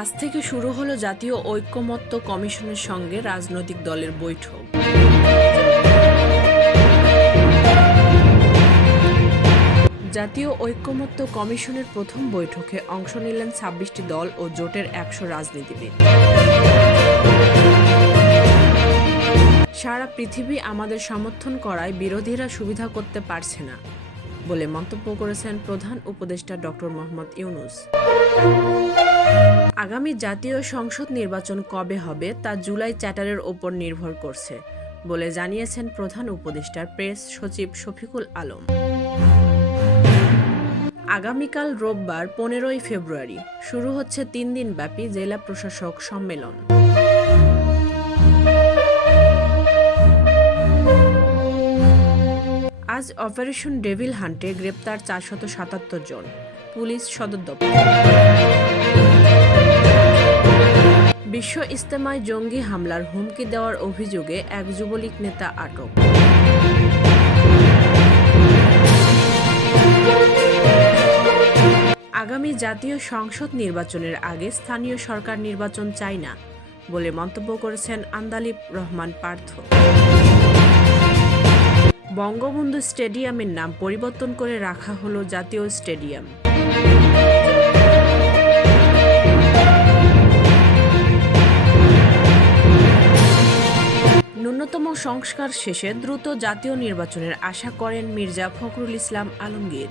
আজ থেকে শুরু হলো জাতীয় ঐকমত্য কমিশনের সঙ্গে রাজনৈতিক দলের বৈঠক। জাতীয় ঐকমত্য কমিশনের প্রথম বৈঠকে অংশ নিলেন ২৬টি দল ও জোটের ১০০ রাজনীতিবিদ। সারা পৃথিবী আমাদের সমর্থন করায় বিরোধীরা সুবিধা করতে পারছে না বলে মন্তব্য করেছেন প্রধান উপদেষ্টা ডক্টর মোহাম্মদ ইউনূস। আগামী জাতীয় সংসদ নির্বাচন কবে হবে তা জুলাই চ্যাটারের ওপর নির্ভর করছে বলে জানিয়েছেন প্রধান উপদেষ্টার প্রেস সচিব শফিকুল আলম। আগামীকাল রোববার ১৫ই ফেব্রুয়ারি শুরু হচ্ছে ৩ দিনব্যাপী জেলা প্রশাসক সম্মেলন। আজ অপারেশন ডেভিল হান্টে গ্রেপ্তার ৪৭৭ জন, পুলিশ সদর দপ্তর। বিশ্ব ইজতেমায় জঙ্গি হামলার হুমকি দেওয়ার অভিযোগে এক যুবলীগ নেতা আটক। আগামী জাতীয় সংসদ নির্বাচনের আগে স্থানীয় সরকার নির্বাচন চাই না বলে মন্তব্য করেছেন আন্দালিব রহমান পার্থ। বঙ্গবন্ধু স্টেডিয়ামের নাম পরিবর্তন করে রাখা হলো জাতীয় স্টেডিয়াম। ন্যূনতম সংস্কার শেষে দ্রুত জাতীয় নির্বাচনের আশা করেন মির্জা ফখরুল ইসলাম আলমগীর।